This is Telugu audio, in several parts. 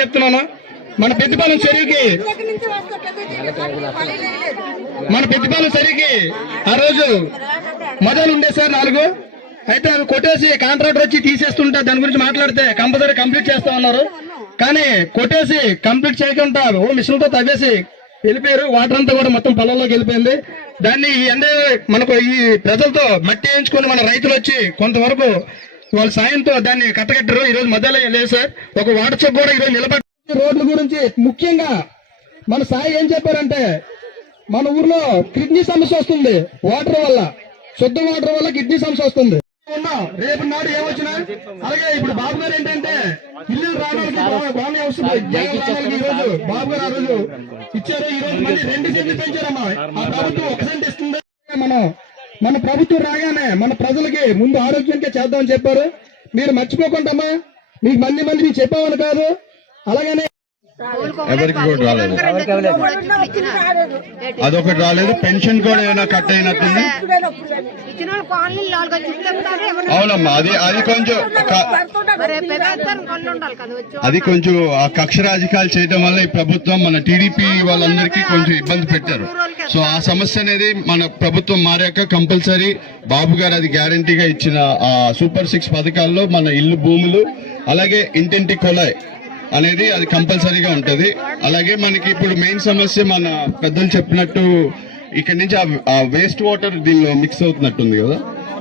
చెప్తున్నాను. మన పెద్దపాలెం చెరువుకి ఆ రోజు మొదలు ఉండే సార్ 4, అయితే అవి కొట్టేసి కాంట్రాక్టర్ వచ్చి తీసేస్తుంటే దాని గురించి మాట్లాడితే కంపల్సరీ కంప్లీట్ చేస్తా ఉన్నారు. కానీ కొట్టేసి కంప్లీట్ చేయకుండా ఓ మిషన్తో తవ్వేసి వెళ్ళిపోయారు. వాటర్ అంతా కూడా మొత్తం పొలంలోకి వెళ్ళిపోయింది. దాన్ని మనకు ఈ ప్రజలతో మట్టి వేయించుకొని మన రైతులు వచ్చి కొంతవరకు వాళ్ళ సాయంతో దాన్ని కట్టగట్టారు. ఈ రోజు మధ్యలో లేదు సార్. ఒక వాటర్ చెక్ కూడా ఈరోజు నిలబడి రోడ్ల గురించి ముఖ్యంగా మన సాయి ఏం చెప్పారంటే, మన ఊర్లో కిడ్నీ సమస్య వస్తుంది వాటర్ వల్ల, శుద్ధ వాటర్ వల్ల కిడ్నీ సమస్య వస్తుంది. రేపు నాడు ఏమొచ్చినా అలాగే ఇప్పుడు బాబు గారు ఏంటంటే ఇల్లు రావడానికి బాగానే వస్తుంది. జగన్ రావడానికి ఈ రోజు బాబు గారు ఆ రోజు ఇచ్చారు. ఈ రోజు మళ్ళీ 2 సెంట్లు పెంచారమ్మా. ఆ ప్రభుత్వం 1 సెంట్ ఇస్తుంది. మన ప్రభుత్వం రాగానే మన ప్రజలకి ముందు ఆరోగ్యానికే చేద్దామని చెప్పారు. మీరు మర్చిపోకుండా మీకు మళ్ళీ చెప్పామని కాదు. అలాగనే ఎవరికి కూడా రాలేదు, అదొకటి రాలేదు. పెన్షన్ కూడా ఏమైనా కట్ అయినట్టుంది. అవునమ్మా, అది కొంచెం ఆ కక్ష రాజకీయాలు చేయడం వల్ల ఈ ప్రభుత్వం మన టీడీపీ వాళ్ళందరికీ కొంచెం ఇబ్బంది పెట్టారు. సో ఆ సమస్య అనేది మన ప్రభుత్వం మారాక కంపల్సరీ బాబు గారు అది గ్యారంటీగా ఇచ్చిన ఆ సూపర్ 6 పథకాల్లో మన ఇల్లు, భూములు, అలాగే ఇంటింటి కొలాయ్ అనేది అది కంపల్సరీగా ఉంటది. అలాగే మనకి ఇప్పుడు మెయిన్ సమస్య మన పెద్దలు చెప్పినట్టు ఇక్కడ నుంచి ఆ వేస్ట్ వాటర్ దీనిలో మిక్స్ అవుతున్నట్టుంది కదా.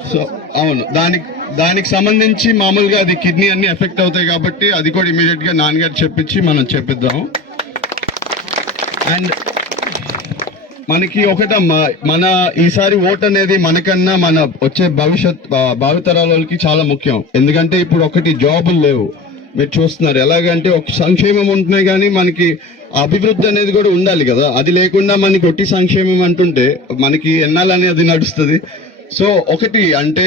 సో అవును, దానికి సంబంధించి మామూలుగా అది కిడ్నీ అన్ని ఎఫెక్ట్ అవుతాయి కాబట్టి అది కూడా ఇమీడియట్ గా నాన్నగారు చెప్పించి మనం చెప్పిద్దాం. అండ్ మనకి ఒకటమ్మా, మన ఈసారి ఓట్ అనేది మనకన్నా మన వచ్చే భావితరాల వాళ్ళకి చాలా ముఖ్యం. ఎందుకంటే ఇప్పుడు ఒకటి జాబులు లేవు, మీరు చూస్తున్నారు. ఎలాగంటే ఒక సంక్షేమం ఉంటున్నాయి కానీ మనకి అభివృద్ధి అనేది కూడా ఉండాలి కదా. అది లేకుండా మనకి ఒట్టి సంక్షేమం అంటుంటే మనకి ఎన్నాలని అది నడుస్తుంది. సో ఒకటి అంటే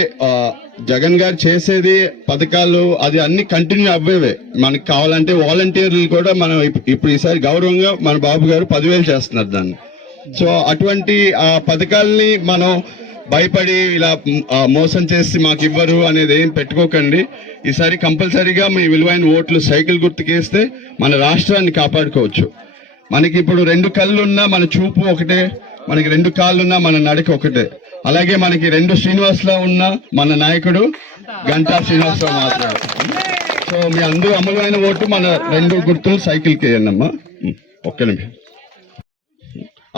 జగన్ గారు చేసేది పథకాలు అది అన్ని కంటిన్యూ అవ్వేవే. మనకి కావాలంటే వాలంటీర్లు కూడా మనం ఇప్పుడు ఈసారి గౌరవంగా మన బాబు గారు 10,000 చేస్తున్నారు దాన్ని. సో అటువంటి ఆ పథకాలని మనం భయపడి ఇలా మోసం చేసి మాకు ఇవ్వరు అనేది ఏం పెట్టుకోకండి. ఈసారి కంపల్సరీగా మీ విలువైన ఓట్లు సైకిల్ గుర్తుకేస్తే మన రాష్ట్రాన్ని కాపాడుకోవచ్చు. మనకి ఇప్పుడు 2 కళ్ళున్నా మన చూపు ఒకటే, మనకి 2 కాళ్ళున్నా మన నడక ఒకటే. అలాగే మనకి 2 శ్రీనివాసరావు ఉన్న మన నాయకుడు గంటా శ్రీనివాసరావు మాత్రమే. సో మీ అందరూ అమలైన ఓటు మన 2 గుర్తులు సైకిల్కి వేయండి అమ్మా. ఒక్క నిమిషం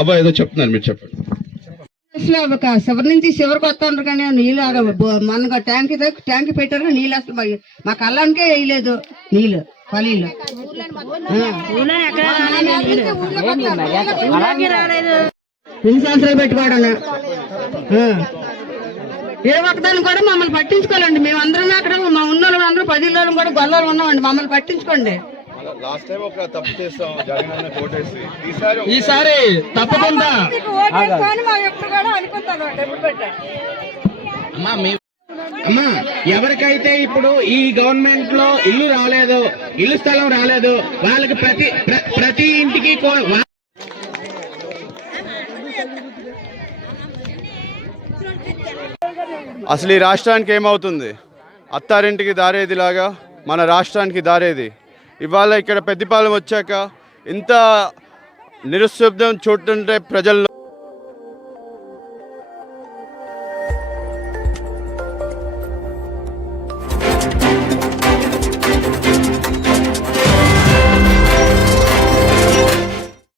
అబ్బా, ఏదో చెప్తున్నారు, మీరు చెప్పండి. చివరి నుంచి చివరికి వస్తుండ్రు కానీ నీళ్ళు మనకు ట్యాంక్ పెట్టారు. నీళ్ళు అసలు మా కళ్ళానికే వేయలేదు నీళ్ళు పల్లీలు. 2 సంవత్సరాలు పెట్టుకోవడం. 21 కూడా మమ్మల్ని పట్టించుకోవాలండి. మేము అందరం అక్కడ మా ఉన్నోళ్ళు అందరూ 10 ఇళ్ళు కూడా గొల్లలు ఉన్నామండి. మమ్మల్ని పట్టించుకోండి. ఈసారి తప్పకుండా అమ్మా, ఎవరికైతే ఇప్పుడు ఈ గవర్నమెంట్ లో ఇల్లు రాలేదు, ఇల్లు స్థలం రాలేదు, వాళ్ళకి ప్రతి ఇంటికి అసలు ఈ రాష్ట్రానికి ఏమవుతుంది? అత్తారింటికి దారేదిలాగా మన రాష్ట్రానికి దారేది. ఇవాళ ఇక్కడ పెద్దపాలెం వచ్చాక ఇంత నిరుశబ్దం చూస్తుంటే ప్రజల్లో